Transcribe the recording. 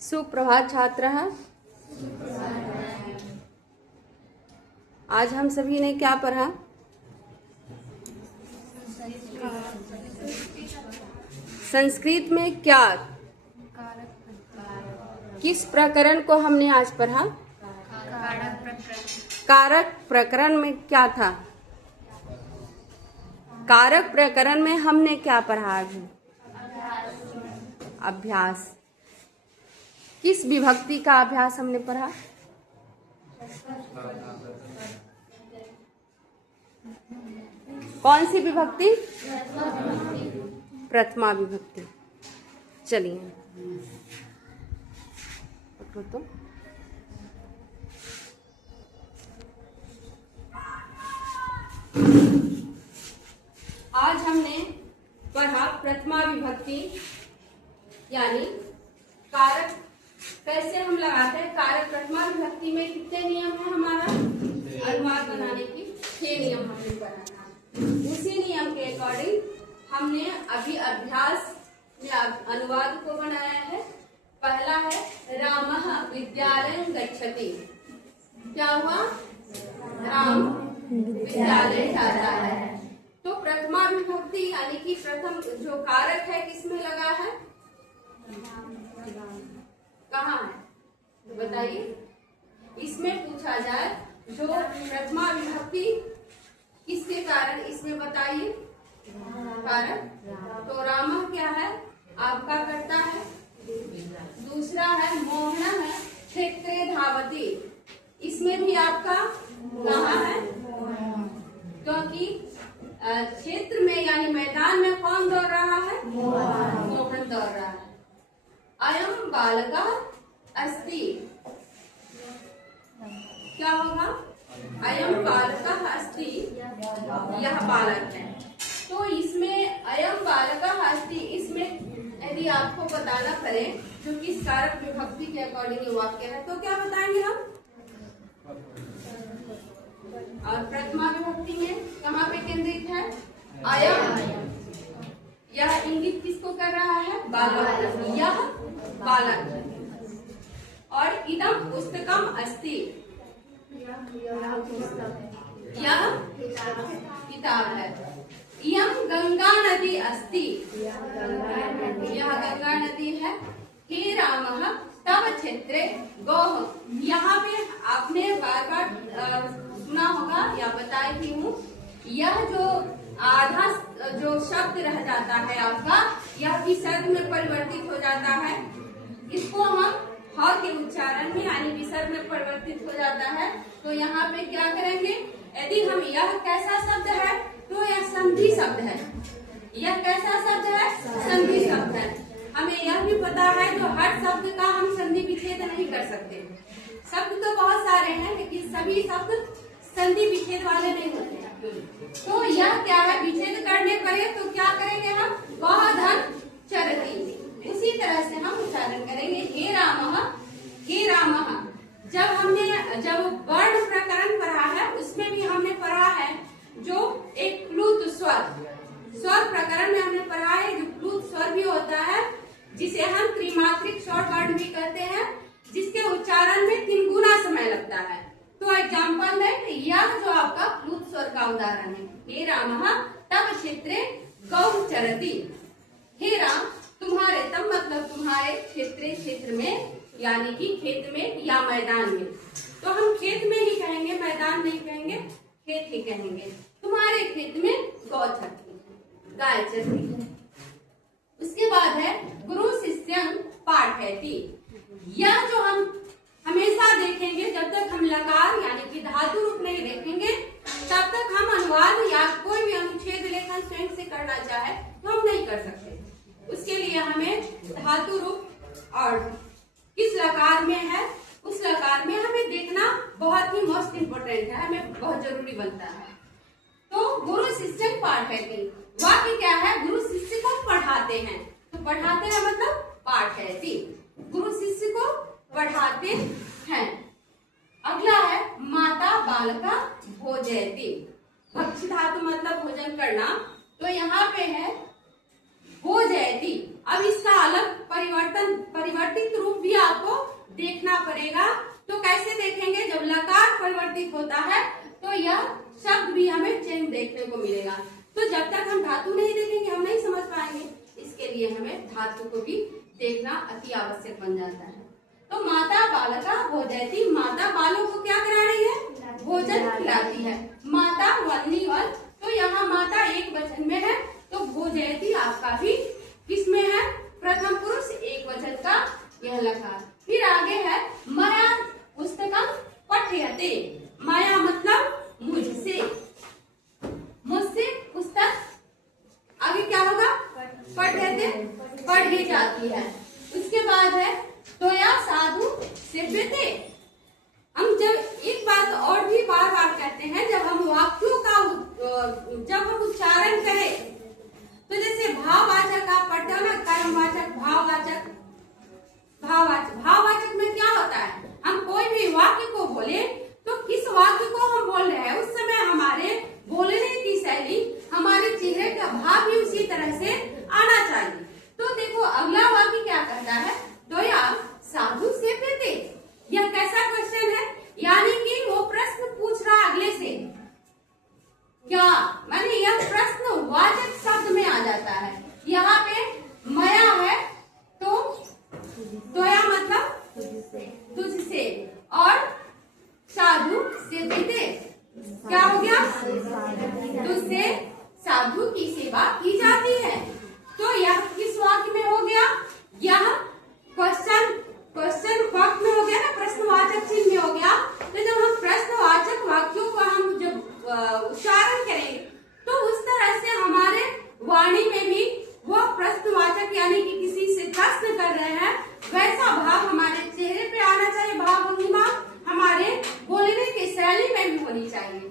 सुप्रभात छात्रः। आज हम सभी ने क्या पढ़ा? संस्कृत में क्या, किस प्रकरण को हमने आज पढ़ा? कारक प्रकरण में क्या था? कारक प्रकरण में हमने क्या पढ़ा आज? अभ्यास। किस विभक्ति का अभ्यास हमने पढ़ा? कौन सी विभक्ति? प्रथमा विभक्ति। चलिए तो आज हमने पढ़ा प्रथमा विभक्ति यानी कारक कैसे हम लगाते हैं। कारक प्रथमा विभक्ति में कितने नियम है हमारा? अनुवाद बनाने की 6 नियम हमने पढ़ा। उसी नियम के अकॉर्डिंग हमने अभी अभ्यास में अनुवाद को बनाया है। पहला है रामः विद्यालयं गच्छति। क्या हुआ? राम विद्यालय जाता है। तो प्रथमा विभक्ति यानी कि प्रथम जो कारक है किसमें लगा है? कहाँ है बताइए। इसमें पूछा जाए जो प्रथमा विभक्ति किसके कारण इसमें बताइए कारक। तो राम क्या है? आपका करता है। दूसरा है मोहना है क्षेत्रे धावती। इसमें भी आपका कहाँ है? क्योंकि क्षेत्र में यानी मैदान में कौन दौड़ रहा है? मोहन दौड़ रहा है। अयम बालकः अस्ति। क्या होगा? अयम बालकः अस्ति, यह बालक है। तो इसमें अयम बालकः अस्ति, इसमें यदि आपको बताना पड़े जो किस कारक विभक्ति के अकॉर्डिंग वाक्य है तो क्या बताएंगे हम? और प्रथमा विभक्ति में कहाँ पे केंद्रित है? अयम। यह इंगित किसको कर रहा है? बालक। यह बालक है। और इदम पुस्तकम अस्ति। यह किताब है। इयम गंगा नदी अस्ति। यह गंगा नदी है। हे रामः तव क्षेत्रे गौः। यहाँ पे आपने बार बार सुना होगा या बताई भी हूँ। यह जो आधा जो शब्द रह जाता है आपका, यह विसर्ग में परिवर्तित हो जाता है। इसको हम ह के उच्चारण में यानी विसर्ग में परिवर्तित हो जाता है। तो यहाँ पे क्या करेंगे? यदि हम यह कैसा शब्द है तो यह संधि शब्द है। यह कैसा शब्द है? संधि शब्द है। हमें यह भी पता है जो हर शब्द का हम संधि विच्छेद नहीं कर सकते। शब्द तो बहुत सारे हैं लेकिन सभी शब्द संधि विच्छेद वाले नहीं होते हैं। तो यह क्या है? विच्छेद करने पड़े तो क्या करेंगे हम? गौः धन चरति। उसी तरह से हम उच्चारण करेंगे हे रामः। हे रामः जब वर्ण प्रकरण पढ़ा है उसमें भी हमने पढ़ा है जो एक प्लुत स्वर प्रकरण में हमने पढ़ा है जो प्लुत स्वर भी होता है, जिसे हम त्रिमात्रिक शॉर्ट वर्ण भी कहते हैं, जिसके उच्चारण में 3 गुना समय लगता है। तो एग्जाम्पल है यह जो आपका प्लुत स्वर का उदाहरण है। हे रामः तव क्षेत्रे गौः चरति। हे राम तुम्हारे, तब मतलब तुम्हारे, क्षेत्रे क्षेत्र में यानी कि खेत में या मैदान में। तो हम खेत में ही कहेंगे, मैदान नहीं कहेंगे, खेत ही कहेंगे। तुम्हारे खेत में गौ चरती, गाय चरती है। उसके बाद है गुरु शिष्यं पाठयति। यह जो हम हमेशा देखेंगे, जब तक हम लकार यानी कि धातु रूप नहीं देखेंगे तब तक हम अनुवाद या कोई भी अनुच्छेद लेखन स्वयं से करना चाहे तो हम नहीं कर सकते। उसके लिए हमें धातु रूप और किस लकार में है उस लकार में हमें देखना बहुत ही मोस्ट इम्पोर्टेंट है, हमें बहुत जरूरी बनता है। तो गुरु शिष्य पाठयति, वाक्य क्या है? गुरु शिष्य को पढ़ाते हैं। तो पढ़ाते हैं मतलब पाठयति, गुरु शिष्य को पढ़ाते हैं। अगला है माता बालका भोजयति। भक्ष धातु मतलब भोजन करना। तो यहाँ पे है भोजयति। अब इसका अलग परिवर्तन परिवर्तित रूप भी आपको देखना पड़ेगा। तो कैसे देखेंगे? जब लकार परिवर्तित होता है तो यह शब्द भी हमें चेंज देखने को मिलेगा। तो जब तक हम धातु नहीं देखेंगे हम नहीं समझ पाएंगे, इसके लिए हमें धातु को भी देखना अति आवश्यक बन जाता है। तो माता बालका भोजयति, माता बालों को क्या करा रही है? भोजन खिलाती है। माता वल्ली वल, तो यहाँ माता एक वचन में है, तो भोजयति आपका भी किसमें है? प्रथम पुरुष एक वचन का यह लकार। फिर आगे है मया पुस्तकम पठयते, माया मतलब मुझसे, मुझसे पुस्तक आगे क्या होगा? पठयते, पढ़ी जाती है। उसके बाद है तोया साधु सेव्यते। हम जब एक बात और भी बार बार कहते हैं, जब हम वाक्यों का जब हम उच्चारण करें तो जैसे भाववाचक का पढ़ते हो ना, कर्मवाचक, भाववाचक, भाववाचक में क्या होता है? हम कोई भी वाक्य को बोले तो किस वाक्य को हम बोल रहे हैं उस समय हमारे बोलने की शैली, हमारे चेहरे का भाव भी उसी तरह से आना चाहिए। तो देखो अगला वाक्य क्या कहता है? तो या साधु सेव्यते। यह कैसा क्वेश्चन है? यानी कि वो प्रश्न पूछ रहा अगले से, क्या माने यह प्रश्न वाचक शब्द में आ जाता है। यहाँ पे मया है तो तोया मतलब तुझसे, और साधु सेव्यते क्या हो गया? तुझसे साधु की सेवा की जाती है। तो यह किस वाक्य में हो गया? यह क्वेश्चन वाक्य में हो गया ना, प्रश्नवाचक चिन्ह में हो गया। तो जब हम प्रश्नवाचक वाक्यों को हम जब उच्चारण करेंगे तो उस तरह से हमारे वाणी में भी वो प्रश्नवाचक यानी कि किसी से प्रश्न कर रहे हैं वैसा भाव हमारे चेहरे पे आना चाहिए, भाव भंगिमा हमारे बोलने की शैली में भी होनी चाहिए।